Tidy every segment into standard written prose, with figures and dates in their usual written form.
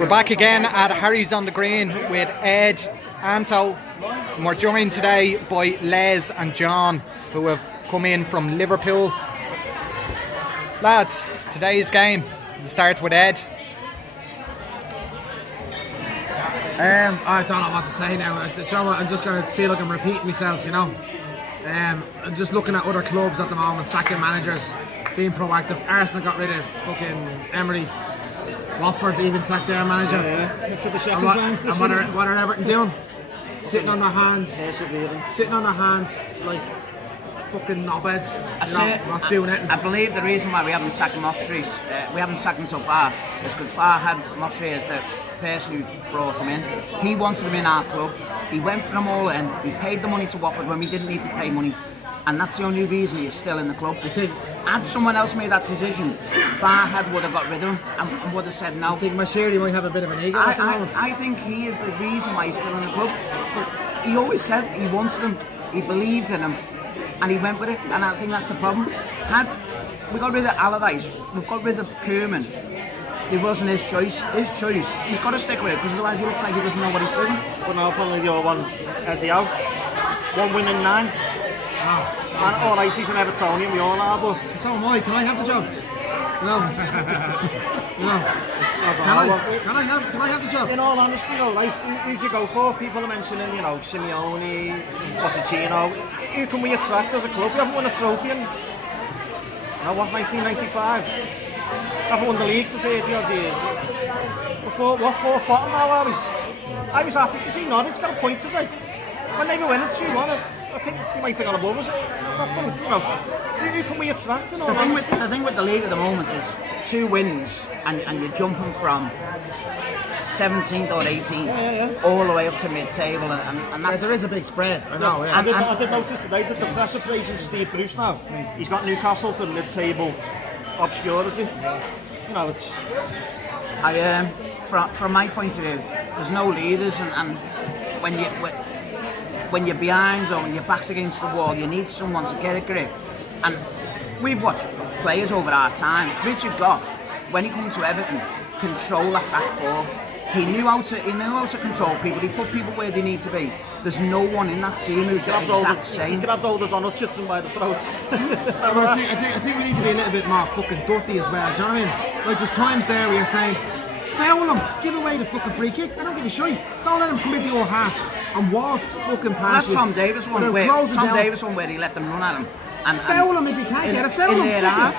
We're back again at Harry's on the Green with Ed, Anto, and we're joined today by Les and John, who have come in from Liverpool. Lads, today's game, we start with Ed. I don't know what to say now. I'm just going to feel like I'm repeating myself, you know. I'm just looking at other clubs at the moment, sacking managers, being proactive. Arsenal got rid of fucking Emery. Watford even sacked their manager. Yeah. For the second and time. And what are Everton doing? Sitting on their hands. Sitting on their hands like fucking knobheads. Not doing it. I believe the reason why we haven't sacked Moshri, we haven't sacked him so far, is because Farhad Moshri is the person who brought him in. He wanted him in our club. He went for them all in. He paid the money to Watford when we didn't need to pay money. And that's the only reason he is still in the club. Had someone else made that decision, Farhad would have got rid of him and would have said no. I think Moshiri might have a bit of an ego at the moment. I think he is the reason why he's still in the club. But he always said he wanted him, he believed in him, and he went with it. And I think that's the problem. We got rid of Allardyce, we've got rid of Koeman. It wasn't his choice. He's got to stick with it because otherwise he looks like he doesn't know what he's doing. But now probably the other one, LDO. 1 win in 9. And alright, he's an Evertonian, we all are, but... So am I. Can I have the job? No. Can I have the job? In all honesty, though, right, who'd you go for? People are mentioning, you know, Simeone, Pochettino. Who can we attract as a club? We haven't won a trophy in... 1995? Haven't won the league for 30 odd years. We're fourth bottom now, are we? I was happy to see Norwich got a point today. When they were winning 2-1, I think they might have gone above us at that point. You know, who can we attract? The thing with the league at the moment is 2 wins and you're jumping from 17th or 18th all the way up to mid-table, and that's, there is a big spread. I know. I did notice today that the press are praising Steve Bruce now. He's got Newcastle to mid-table obscurity. You know, it's... from my point of view, there's no leaders, and when you're behind or when your back's against the wall, you need someone to get a grip. And we've watched players over our time. Richard Goff, when he came to Everton, control that back four. He knew how to control people. He put people where they need to be. There's no one in that team who's the exact same. You could have told the Donald Hutchinson by the throat. I think we need to be a little bit more fucking dirty as well. Do you know what I mean? Like there's times there where you're saying, foul him, give away the fucking free kick. I don't give a shit. Don't let him come into your half and walk fucking past you. That's Tom Davis one where he let them run at him. And foul him if you can't get a foul him.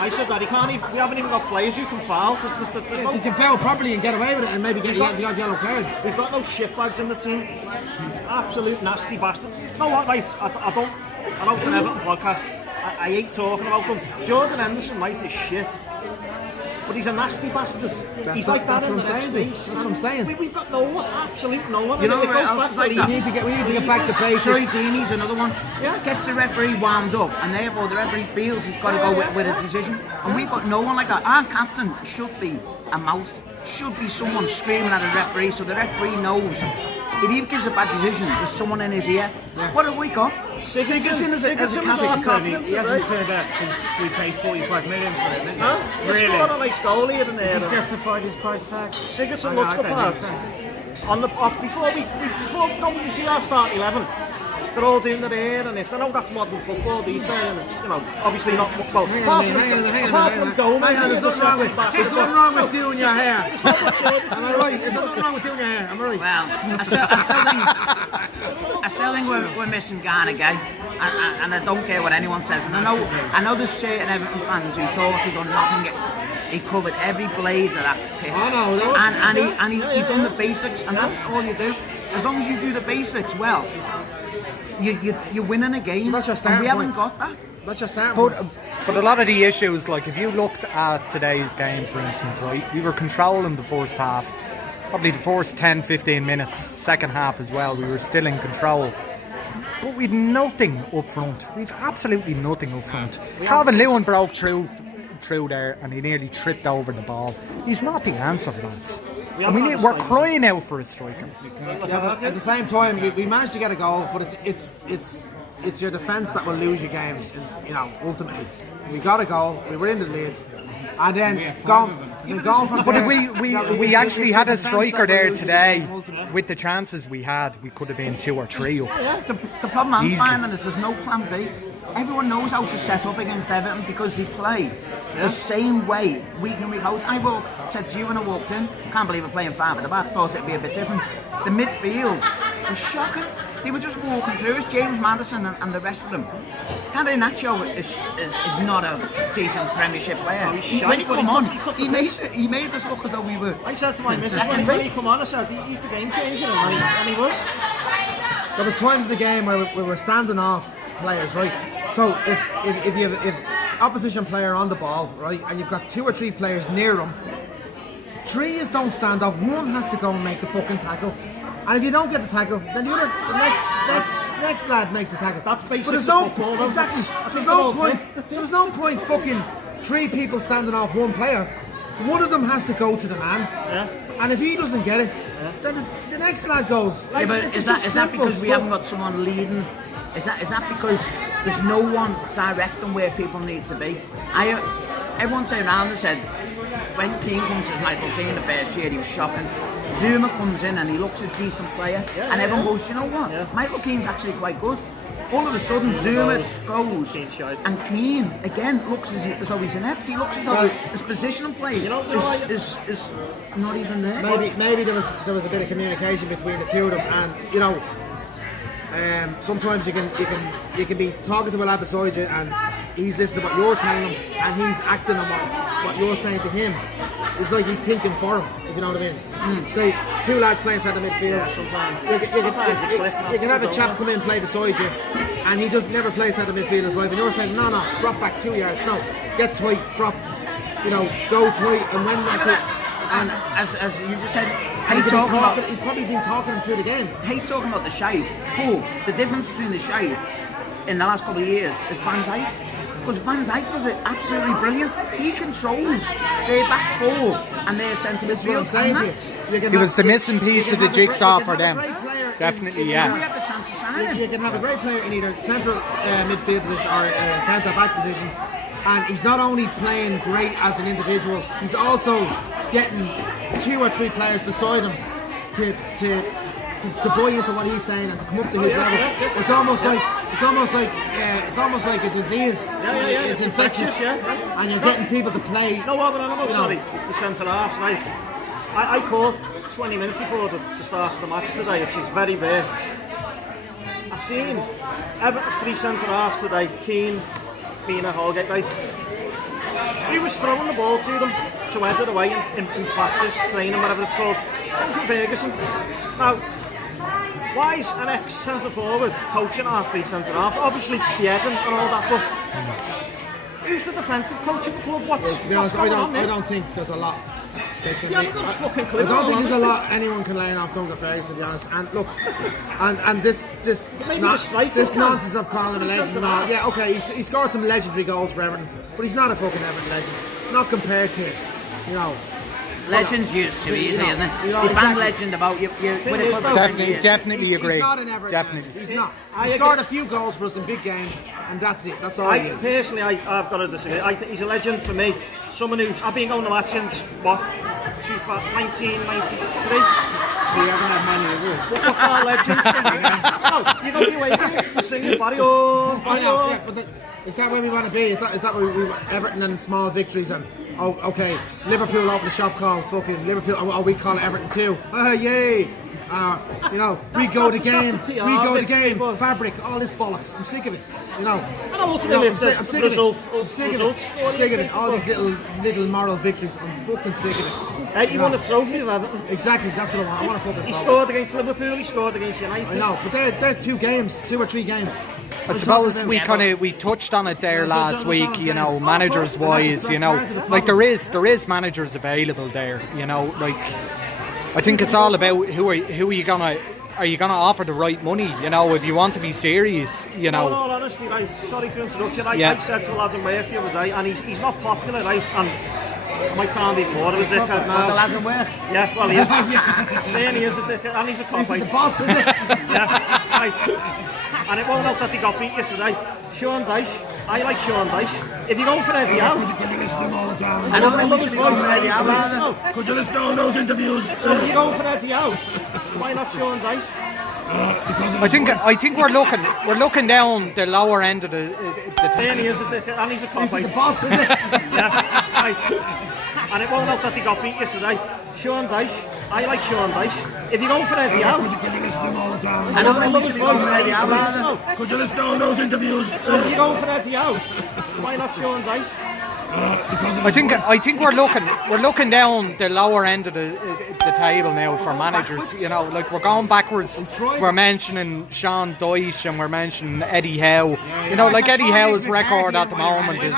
I said that we haven't even got players who can foul. You can foul properly and get away with it and maybe get the odd yellow card. We've got no shitbags in the team. Absolute nasty bastards. You know what, right? I know it's an Everton podcast. I hate talking about them. Jordan Henderson, right, is shit. But he's a nasty bastard. He's like that in the next thing. That's what I'm saying. We've got no one, absolute no one. You know what else is like that? We need to get back to basics. Troy Deeney's another one. Yeah. Gets the referee wound up, and therefore the referee feels he's got to go with a decision. And we've got no one like that. Our captain should be a mouth. Should be someone screaming at a referee, so the referee knows if he gives a bad decision, there's someone in his ear. Yeah. What have we got? Sigurdsson as a captain. He hasn't turned up since we paid 45 million for him, is he? No? Really? He's got a nice goal here and there. Has he justified his price tag? Sigurdsson looks the part. Before we see our start 11, they're all doing their hair and it's... I know that's modern football these days and it's, you know, obviously not... Well, apart from Gomez... There's nothing wrong with doing your hair. Am I right? There's nothing wrong with doing your hair. Am I right? Well, I still think we're missing Garner Gay, and I don't care what anyone says. And I know there's certain Everton fans who thought he'd done nothing. He covered every blade of that pitch. And he done the basics, and that's all you do. As long as you do the basics well, you're winning a game. That's your starting we haven't point. got that. That's your starting point. But a lot of the issues, like if you looked at today's game, for instance, right, we were controlling the first half, probably the first 10-15 minutes, second half as well, we were still in control. But we've nothing up front. We've absolutely nothing up front. Calvin Lewin broke through there and he nearly tripped over the ball. He's not the answer, lads. We're crying out for a striker. Yeah, but at the same time, we managed to get a goal, but it's your defence that will lose your games. You know, ultimately, we got a goal. We were in the lead. And then going from But there, we actually had a striker there today. With the chances we had, we could have been 2 or 3 up. Yeah, the problem I'm Easily. finding is there's no plan B. Everyone knows how to set up against Everton because they play the same way week in, week out. Said to you when I walked in, can't believe we're playing 5 at the back, thought it'd be a bit different. The midfield was shocking. They were just walking through us, James Maddison and the rest of them. Kande Nacho is not a decent Premiership player. Oh, he's shite, when he but come on, he he made us look as though we were. I said to my missus second when he rate. come on, I said he's the game changer, and he was. there was times in the game where we were standing off players, right? So if opposition player on the ball, right, and you've got 2 or 3 players near them, 3 is don't stand off. 1 has to go and make the fucking tackle. And if you don't get the tackle, then the next lad makes the tackle. That's basics But there's of no football, exactly. that's There's the no whole point. thing. There's no point fucking 3 people standing off 1 player. One of them has to go to the man. Yeah. And if he doesn't get it, then the next lad goes. Yeah, but It's is just that simple because we stuff. haven't got someone leading? Is that because there's no one directing where people need to be? Everyone turned around and said when Keane comes as Michael Keane the first year, he was shocking. Zuma comes in and he looks a decent player, and everyone goes, you know what? Yeah. Michael Keane's actually quite good. All of a sudden, Zuma goes, Keane's shite. and Keane again looks as though he's inept. He looks as though his position play is not even there. Maybe there was a bit of communication between the 2 of them, and you know, sometimes you can be talking to a lad beside you, and he's listening to what you're telling him, and he's acting on what you're saying to him. It's like he's thinking for him, if you know what I mean. Say 2 lads playing centre midfield. Sometimes. You can have a chap come in and play beside you, and he just never played centre midfield in his life, and you're saying, no, drop back 2 yards, no, get tight, drop, go tight, and when that's it. And as you just said, He's probably been talking him through the game. hate talking about the shite. Cool. The difference between the shite in the last couple of years is Van Dijk. Because Van Dijk does it absolutely brilliant. He controls their back ball and their centre midfield. He He was the missing piece of the jigsaw for them. Definitely, We yeah. had the chance to sign him. You can have a great player in either central midfield position or centre back position, and he's not only playing great as an individual, he's also getting 2 or 3 players beside him to buy into what he's saying and to come up to his level. It's almost like a disease. It's infectious, and you're getting people to play. No, what I'm about, sorry, the centre halves, right? I called 20 minutes before the start of the match today, which is very rare. I seen Everton's 3 centre halves today, Keane, Mina, Holgate, right? He was throwing the ball to them to head it away in practice, training, whatever it's called. Duncan Ferguson. Now, why is an ex-centre forward coaching our 3 centre halves? Obviously, the Eden and all that, but who's the defensive coach of the club? What's going on there? I don't think there's a lot. You haven't got a fucking clue. I don't think there's a lot anyone can learn off Duncan Ferguson, to be honest. And look, and this nonsense of calling him a legend. Yeah, okay, he scored some legendary goals for Everton, but he's not a fucking Everton legend. Not compared to, Legend's used too easy, isn't it? You know, You bang exactly. legend about you with a club for 10 Definitely, years. definitely agree. He's not an Everton Definitely. legend. He's not. He scored a few goals for us in big games, and that's it. That's all he is. Personally, I've got to disagree. I think he's a legend for me. Someone who's I've been going to match since 1993. We haven't had many of them. What's our legends? No, you go away games, we're singing "Barry on, Barry on." Yeah, but is that where we want to be? Is that where we want Everton and small victories and okay, Liverpool open the shop called fucking Liverpool, or we call it Everton too. Yay! We go the game, that's a PR bit, fabric, all this bollocks. I'm sick of it. And ultimately, it's I'm sick of it. result. I'm sick of it. I'm sick of it. All these little moral victories. I'm fucking sick of it. Hey, you won a trophy of Everton. Exactly, that's what I want. I want a fucking He trophy. scored against Liverpool. He scored against United. I know, but they're 2 or 3 games. I suppose we touched on it there last week, managers wise, like there is managers available there, like I think it's all about who are you gonna offer the right money, if you want to be serious, No, honestly, right, sorry to interrupt you. I said to a lad in work the other day, and he's not popular, right, and I might sound even more of a dickhead now. The lads at work. Yeah, well, he is a dickhead, and he's a cop. He's the boss, isn't it? Yeah. Right. And it won't help that they got beat yesterday. Sean Dyche, I like Sean Dyche. If you go for Eddie Howe, I don't think we should be going for Eddie Howe. Could you listen to all those interviews? so if you go for Eddie Howe, why not Sean Dyche? I think we're looking down the lower end of the And he is, and he's a cop. The boss, is it? Yeah, right. And it won't help that they got beat yesterday. Sean Dyche, I like Sean Dyche. If you go for Eddie Howe, I don't think we should be going for Eddie Howe. Could you listen to all those interviews? so if you go for Eddie Howe, why not Sean Dyche? I think we're looking down the lower end of the table now for managers. You know, like we're going backwards. We're mentioning Sean Dyche and we're mentioning Eddie Howe. You know, like Eddie Howe's record at the moment is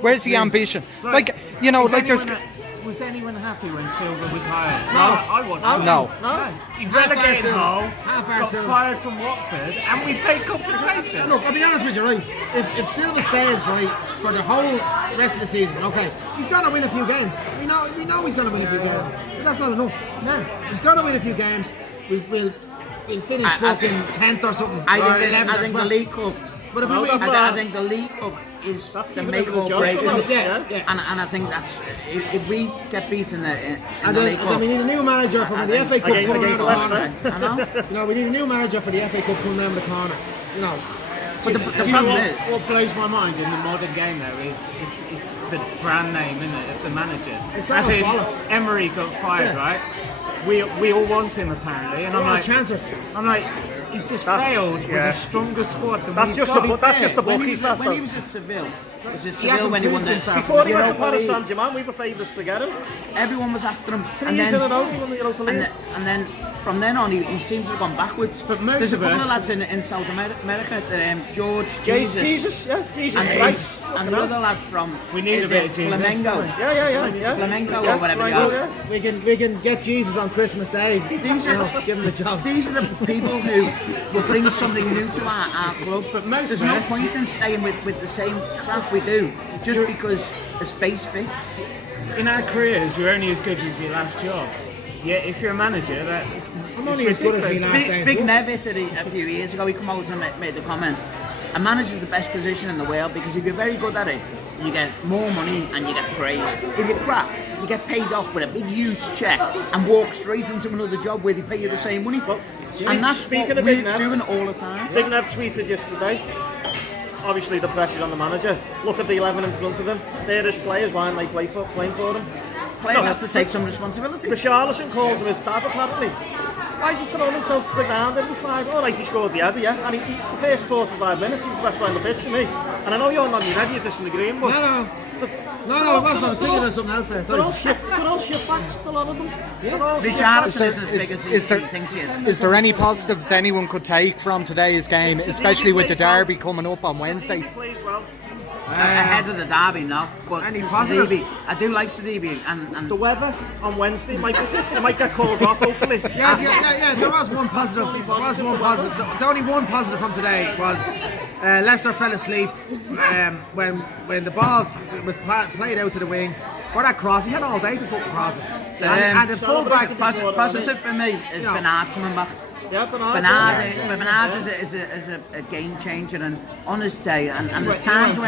where's the ambition? Like, you know, like there's. Was anyone happy when Silva was hired? No, I wasn't. No. He relegated Hull, Half our got Silva. fired from Watford, and we paid compensation. Look, I'll be honest with you, right? If Silva stays, right, for the whole rest of the season, okay, he's gonna win a few games. We know he's gonna win a few games. But that's not enough. No. He's gonna win a few games. We'll finish fucking 10th or something. I think the League Cup. But if we win, I think the League Cup is the make or break. yeah. And I think that's if we get beaten in And the League then Cup. we need a new manager for when the FA Cup Against coming around the Leicester. corner. I know. You know, we need a new manager for the FA Cup coming around the corner. You know, But the Do you know problem is, what blows my mind in the modern game though is it's the brand name, isn't it, of the manager. It's As all in, bollocks. Emery got fired, Yeah. right? We all want him apparently, and all I'm like, chances. he's just That's- failed with yeah. a stronger squad than That's we've just got. that's just the when he bookies. was, That when he though. was at Seville, was it He Seville hasn't when he won proved the himself. Before he went to Europa Paris League. Saint-Germain, we were favourites to get him. everyone was after him. 3 years in a row, he won the Europa League. And then from then on, he seems to have gone backwards. But most There's a of couple us- of lads in South America, that, George Jesus and, Christ. and the other lad from We need is a bit it of Jesus, Flamengo. don't we? Yeah. Flamengo Yeah, or whatever they right, are. yeah. We can get Jesus on Christmas Day. These are, Give him the job. these are the people who will bring something new to our club. But most There's of no us- point in staying with the same crap we do just because the space fits. In our careers, you're only as good as your last job. Yet if you're a manager, that I'm only as good as me last days. Big Nev said it a few years ago. He come out and made the comment. A manager's the best position in the world because if you're very good at it, you get more money and you get praise. If you're crap, you get paid off with a big huge check and walk straight into another job where they pay you the same money. And that's speaking what of we're Big Nev- doing all the time. Big Nev tweeted yesterday. Obviously, the pressure's on the manager. Look at the 11 in front of him. They're his players. Why aren't they playing for them? Players have to take some responsibility. Richarlison calls him his dad, apparently. Why is he throwing himself to the ground every 5? All right, he scored the header, yeah. And the first 45 minutes, he was the best player on the pitch for me. And I know you're not ready, you're disagreeing, but... No, it wasn't. I was thinking of something else there. They're all Sorry. shitbags, a lot of them. They're all Richarlison shitbags. isn't as big as he thinks he is. Is there any positives anyone could take from today's game, especially with the derby coming up on Wednesday? He plays well. Ahead of the derby now, but Any positives? Sidibe, I do like Sidibe, and The weather on Wednesday might get called off, hopefully. Yeah. There was one positive. The only one positive from today was Leicester fell asleep when the ball was played out to the wing. For that cross, he had all day to fucking cross it. And the fullback, positive for me is Bernard coming back. Yeah, Bernard is a game changer, and on his day, and there's times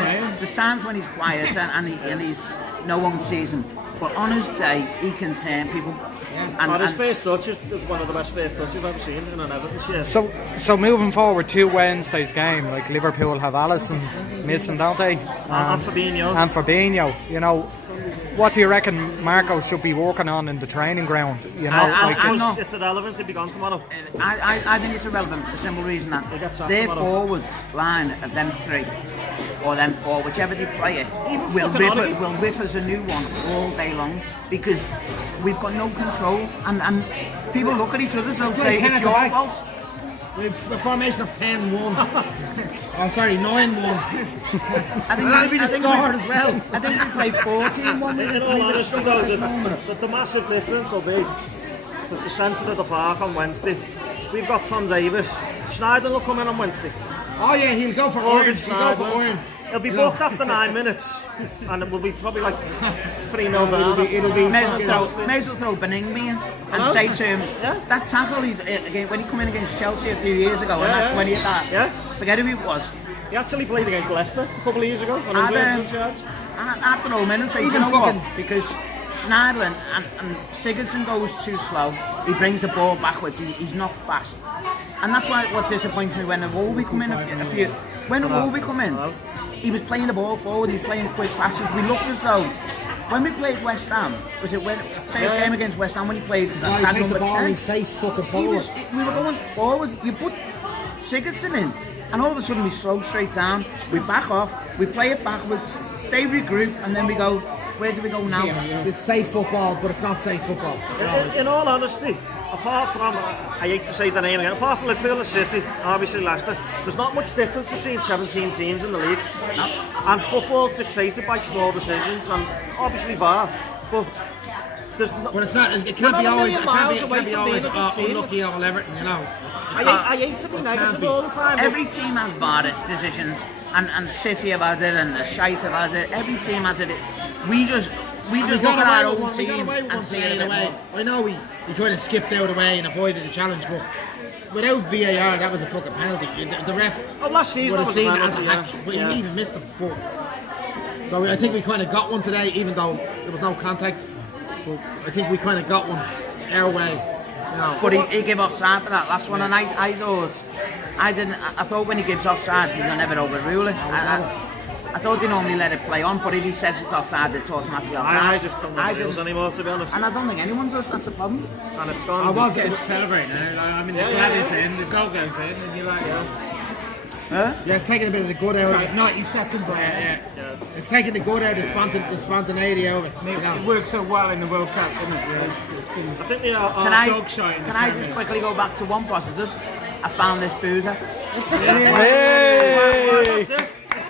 when he's quiet and he's no one sees him, but on his day he can turn people. And his first touch is one of the best first touches I've ever seen in an Everton shirt. So moving forward to Wednesday's game, like Liverpool have Alisson missing, don't they? And Fabinho. And Fabinho, you know, what do you reckon Marco should be working on in the training ground? You know, I know. It's irrelevant to be gone tomorrow. I think it's irrelevant for the simple reason that They get sacked their tomorrow. forwards line of them three or them four, whichever they play it, will rip us a new one all day long because we've got no control and people look at each other and say it's your fault. the formation of 10-1. Oh, sorry, 9-1. I think That'll be the score as well. I think we played 14-1. In all honesty, though, the massive difference will be that the centre of the park on Wednesday. We've got Tom Davis. Schneider will come in on Wednesday. Oh yeah, he'll go for iron. He'll go for iron. He'll be booked after 9 minutes, and it will be probably like 3-0 down. It'll be May as well throw Benigni in and say to him, Yeah. that tackle again when he come in against Chelsea a few years ago, when he hit that, forget who it was. He actually played against Leicester a couple of years ago. I'd throw him in and say, do you know what? Because Schneiderlin and Sigurdsson goes too slow. He brings the ball backwards. He's not fast, and that's what disappoints me when the Wolby come in. When the Wolby come in, he was playing the ball forward. He was playing quick passes. We looked as though when we played West Ham, was it when first game against West Ham when he played that number 10? Face fucking forward. We were going forward. You put Sigurdsson in, and all of a sudden we slow straight down. We back off. We play it backwards. They regroup, and then we go. Where do we go now? It's safe football, but it's not safe football. In all honesty, apart from, I hate to say the name again, apart from Liverpool and City, obviously Leicester, there's not much difference between 17 teams in the league. And football's dictated by small decisions, and obviously VAR. But there's no, But it's not. It can't be always. It can't be always unlucky all Everton. You know. I hate to be negative all the time. Every team has VAR decisions, and City have had it, and the Shite have had it. Every team has it. We just look at our own team and see it a bit more. I know we kind of skipped out away and avoided the challenge, but without VAR, that was a fucking penalty. The ref last season would have was seen a it as a penalty, hack, but he even missed the ball. So I think we kind of got one today, even though there was no contact. But I think we kind of got one our way. You know. But he gave offside for that last one, and I thought when he gives offside, he'll never overrule it. I thought they normally let it play on, but if he says it's offside, it's automatically offside. I just don't know rules anymore, to be honest. And I don't think anyone does, that's the problem. And it's gone. I was getting to celebrate now. Like, I mean, the Gladys in, the goal goes in, and you're like, Yeah, it's taking a bit of the good out. sorry, 90 seconds. It's taking the good out, the spontaneity out of it. You know. It works so well in the World Cup, doesn't it? Yeah, it's been I think they are. Can I just quickly go back to one positive? I found this boozer. Hey!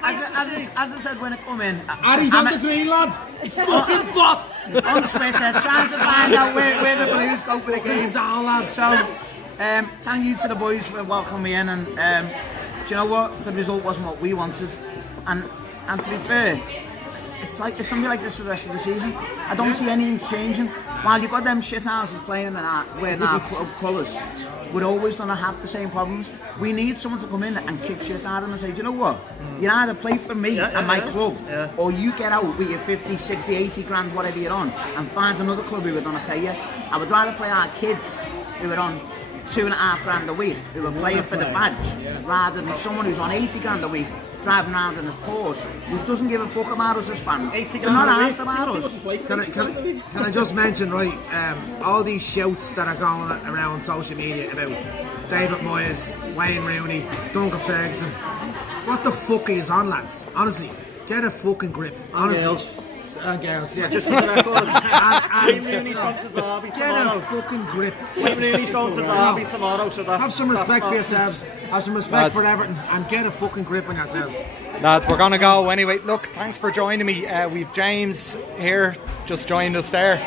As I said when I come in, Addy's on the green, lad. He's fucking boss. on Twitter trying to find out where the Blues go for the game. So, thank you to the boys for welcoming me in, and do you know what? The result wasn't what we wanted, and to be fair, it's something like this for the rest of the season. I don't see anything changing. While you've got them shit houses playing and wearing our club colours, we're always going to have the same problems. We need someone to come in and kick shit out of them and say, do you know what? You either play for me and my club, or you get out with your 50, 60, 80 grand, whatever you're on, and find another club who are going to pay you. I would rather play our kids who are on 2.5 grand a week, who are playing for the badge, rather than someone who's on 80 grand a week, driving around in a Porsche, who doesn't give a fuck about us as fans. They're not asked about us. Can I just mention, right, all these shouts that are going around social media about David Moyes, Wayne Rooney, Duncan Ferguson. What the fuck is on, lads? Honestly, get a fucking grip. Honestly. And girls, yeah. Just for the record, Wayne Rooney's going to Derby Get tomorrow. a fucking grip. Wayne Rooney's going to Derby tomorrow, so that's... Have some respect that's for yourselves. Have some respect for Everton, and get a fucking grip on yourselves. Lads, we're gonna go anyway. Look, thanks for joining me. We've James here, just joined us there.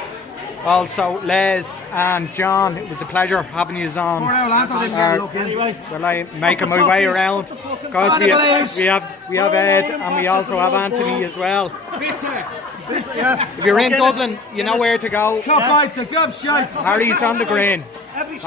Also, Les and John, it was a pleasure having you on. Poor old Anton didn't get a look in. Anyway. Well, I'm making my way around. Guys, we have Ed and we also have Anthony as well. If you're in Dublin, you know where to go. Cup bites, a cup shite. Harry's on the green. Thanks.